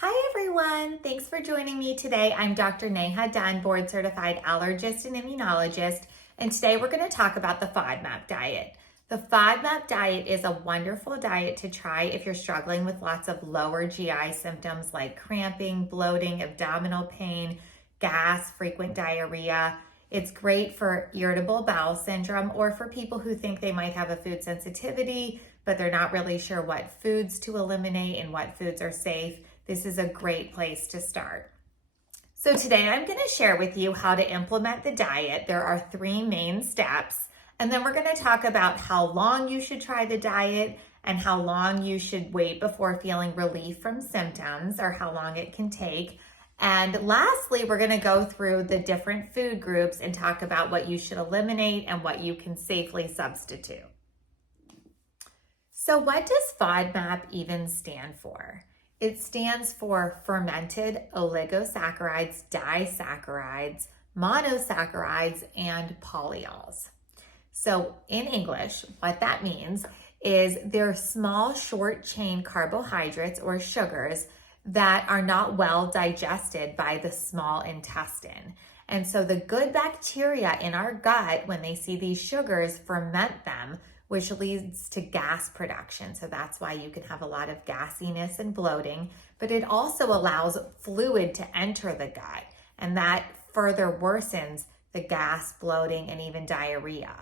Hi everyone, thanks for joining me today. I'm Dr. Neha Dunn, board certified allergist and immunologist, and today we're going to talk about the FODMAP diet. The FODMAP diet is a wonderful diet to try if you're struggling with lots of lower GI symptoms like cramping, bloating, abdominal pain, gas, frequent diarrhea. It's great for irritable bowel syndrome or for people who think they might have a food sensitivity, but they're not really sure what foods to eliminate and what foods are safe. This is a great place to start. So today I'm going to share with you how to implement the diet. There are 3 main steps, and then we're going to talk about how long you should try the diet and how long you should wait before feeling relief from symptoms or how long it can take. And lastly, we're going to go through the different food groups and talk about what you should eliminate and what you can safely substitute. So what does FODMAP even stand for? It stands for fermented oligosaccharides, disaccharides, monosaccharides, and polyols. So in English, what that means is they're small, short-chain carbohydrates or sugars that are not well digested by the small intestine. And so the good bacteria in our gut, when they see these sugars, ferment them, which leads to gas production. So that's why you can have a lot of gassiness and bloating, but it also allows fluid to enter the gut, and that further worsens the gas, bloating, and even diarrhea.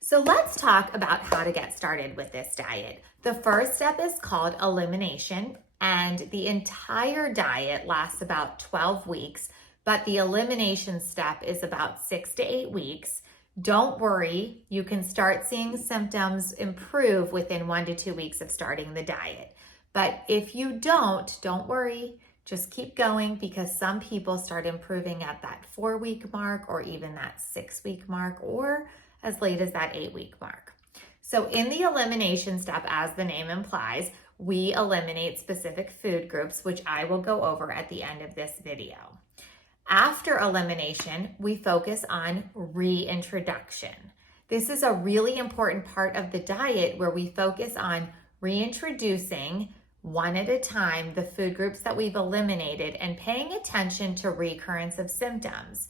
So let's talk about how to get started with this diet. The first step is called elimination, and the entire diet lasts about 12 weeks, but the elimination step is about 6 to 8 weeks. Don't worry, you can start seeing symptoms improve within 1 to 2 weeks of starting the diet. But if you don't worry, just keep going because some people start improving at that 4-week mark or even that 6-week mark or as late as that 8-week mark. So in the elimination step, as the name implies, we eliminate specific food groups, which I will go over at the end of this video. After elimination, we focus on reintroduction. This is a really important part of the diet where we focus on reintroducing one at a time the food groups that we've eliminated and paying attention to recurrence of symptoms.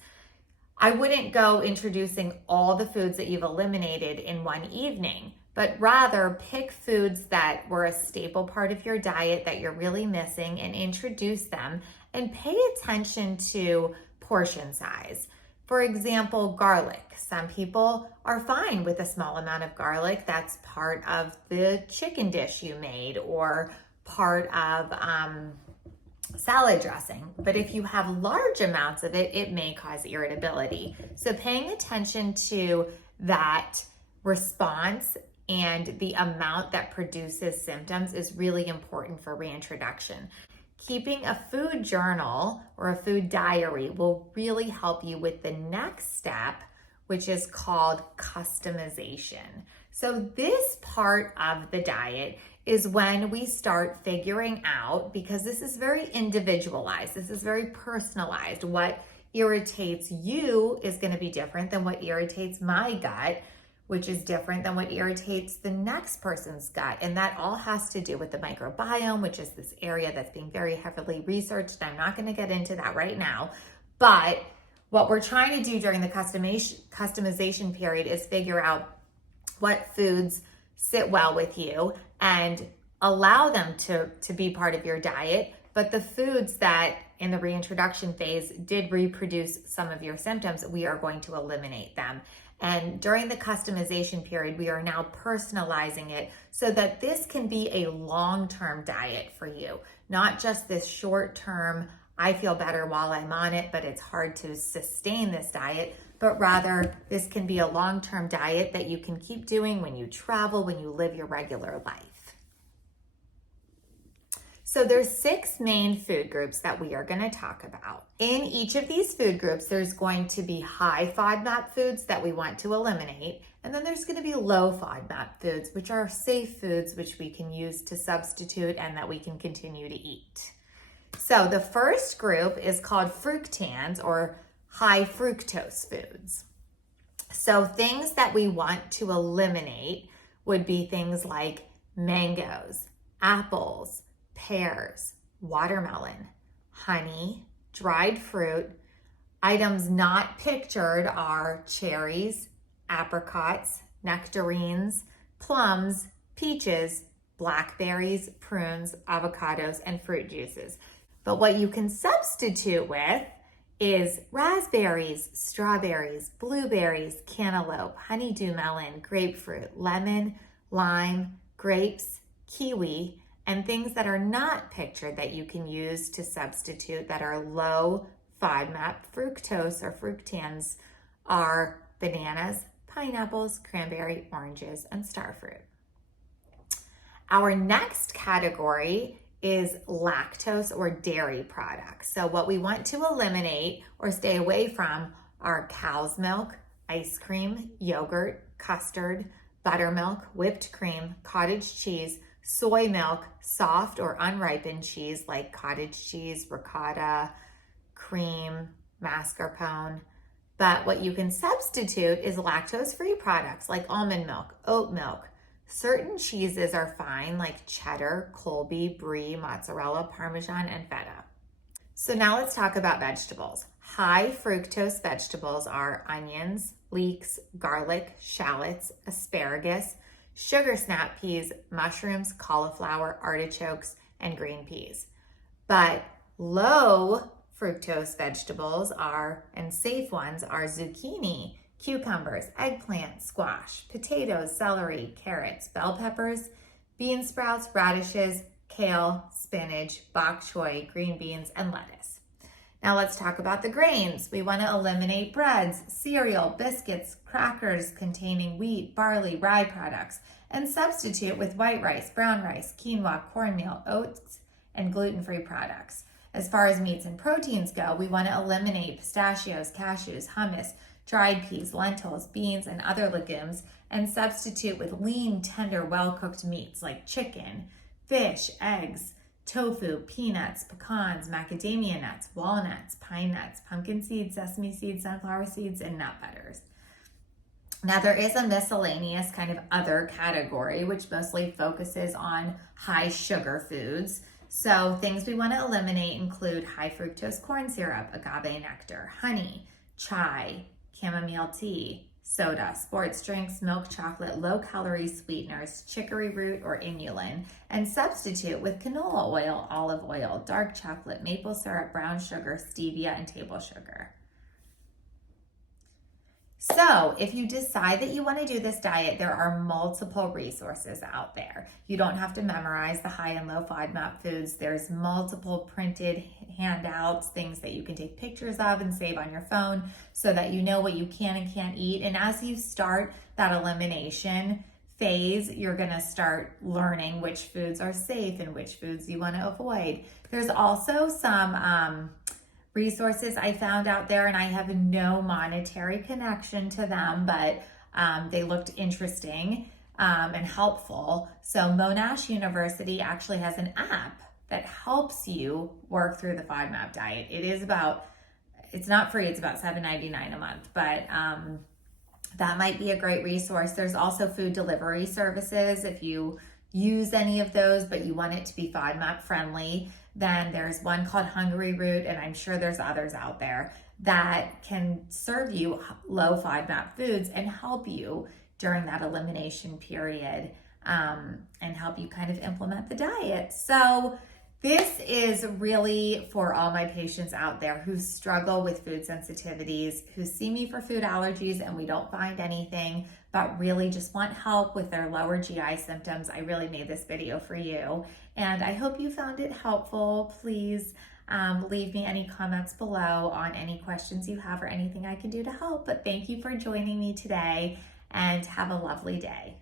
I wouldn't go introducing all the foods that you've eliminated in one evening, but rather pick foods that were a staple part of your diet that you're really missing and introduce them and pay attention to portion size. For example, garlic. Some people are fine with a small amount of garlic. That's part of the chicken dish you made or part of salad dressing. But if you have large amounts of it, it may cause irritability. So paying attention to that response and the amount that produces symptoms is really important for reintroduction. Keeping a food journal or a food diary will really help you with the next step, which is called customization. So this part of the diet is when we start figuring out, because this is very individualized, this is very personalized. What irritates you is going to be different than what irritates my gut, which is different than what irritates the next person's gut. And that all has to do with the microbiome, which is this area that's being very heavily researched. I'm not going to get into that right now. But what we're trying to do during the customization period is figure out what foods sit well with you and allow them to be part of your diet. But the foods that in the reintroduction phase did reproduce some of your symptoms, we are going to eliminate them. And during the customization period, we are now personalizing it so that this can be a long-term diet for you, not just this short-term, I feel better while I'm on it, but it's hard to sustain this diet, but rather this can be a long-term diet that you can keep doing when you travel, when you live your regular life. So there's 6 main food groups that we are going to talk about. In each of these food groups, there's going to be high FODMAP foods that we want to eliminate, and then there's going to be low FODMAP foods, which are safe foods which we can use to substitute and that we can continue to eat. So the first group is called fructans or high fructose foods. So things that we want to eliminate would be things like mangoes, apples, pears, watermelon, honey, dried fruit. Items not pictured are cherries, apricots, nectarines, plums, peaches, blackberries, prunes, avocados, and fruit juices. But what you can substitute with is raspberries, strawberries, blueberries, cantaloupe, honeydew melon, grapefruit, lemon, lime, grapes, kiwi, and things that are not pictured that you can use to substitute that are low FODMAP. Fructose or fructans are bananas, pineapples, cranberry, oranges, and starfruit. Our next category is lactose or dairy products. So what we want to eliminate or stay away from are cow's milk, ice cream, yogurt, custard, buttermilk, whipped cream, cottage cheese, soy milk, soft or unripened cheese like cottage cheese, ricotta, cream, mascarpone. But what you can substitute is lactose-free products like almond milk, oat milk. Certain cheeses are fine like cheddar, Colby, brie, mozzarella, parmesan, and feta. So now let's talk about vegetables. High fructose vegetables are onions, leeks, garlic, shallots, asparagus, sugar snap peas, mushrooms, cauliflower, artichokes, and green peas. But low fructose vegetables are, and safe ones are zucchini, cucumbers, eggplant, squash, potatoes, celery, carrots, bell peppers, bean sprouts, radishes, kale, spinach, bok choy, green beans, and lettuce. Now let's talk about the grains. We want to eliminate breads, cereal, biscuits, crackers containing wheat, barley, rye products, and substitute with white rice, brown rice, quinoa, cornmeal, oats, and gluten-free products. As far as meats and proteins go, we want to eliminate pistachios, cashews, hummus, dried peas, lentils, beans, and other legumes, and substitute with lean, tender, well-cooked meats like chicken, fish, eggs, tofu, peanuts, pecans, macadamia nuts, walnuts, pine nuts, pumpkin seeds, sesame seeds, sunflower seeds, and nut butters. Now there is a miscellaneous kind of other category, which mostly focuses on high sugar foods. So things we want to eliminate include high fructose corn syrup, agave nectar, honey, chai, chamomile tea, soda, sports drinks, milk chocolate, low-calorie sweeteners, chicory root or inulin, and substitute with canola oil, olive oil, dark chocolate, maple syrup, brown sugar, stevia, and table sugar. So if you decide that you want to do this diet, there are multiple resources out there. You don't have to memorize the high and low FODMAP foods. There's multiple printed handouts, things that you can take pictures of and save on your phone so that you know what you can and can't eat. And as you start that elimination phase, you're going to start learning which foods are safe and which foods you want to avoid. There's also some resources I found out there, and I have no monetary connection to them, but they looked interesting and helpful. So Monash University actually has an app that helps you work through the FODMAP diet. It's not free, it's about $7.99 a month, but that might be a great resource. There's also food delivery services. If you use any of those, but you want it to be FODMAP friendly, then there's one called Hungry Root, and I'm sure there's others out there that can serve you low FODMAP foods and help you during that elimination period and help you kind of implement the diet. So this is really for all my patients out there who struggle with food sensitivities, who see me for food allergies and we don't find anything, but really just want help with their lower GI symptoms. I really made this video for you, and I hope you found it helpful. Please leave me any comments below on any questions you have or anything I can do to help. But thank you for joining me today, and have a lovely day.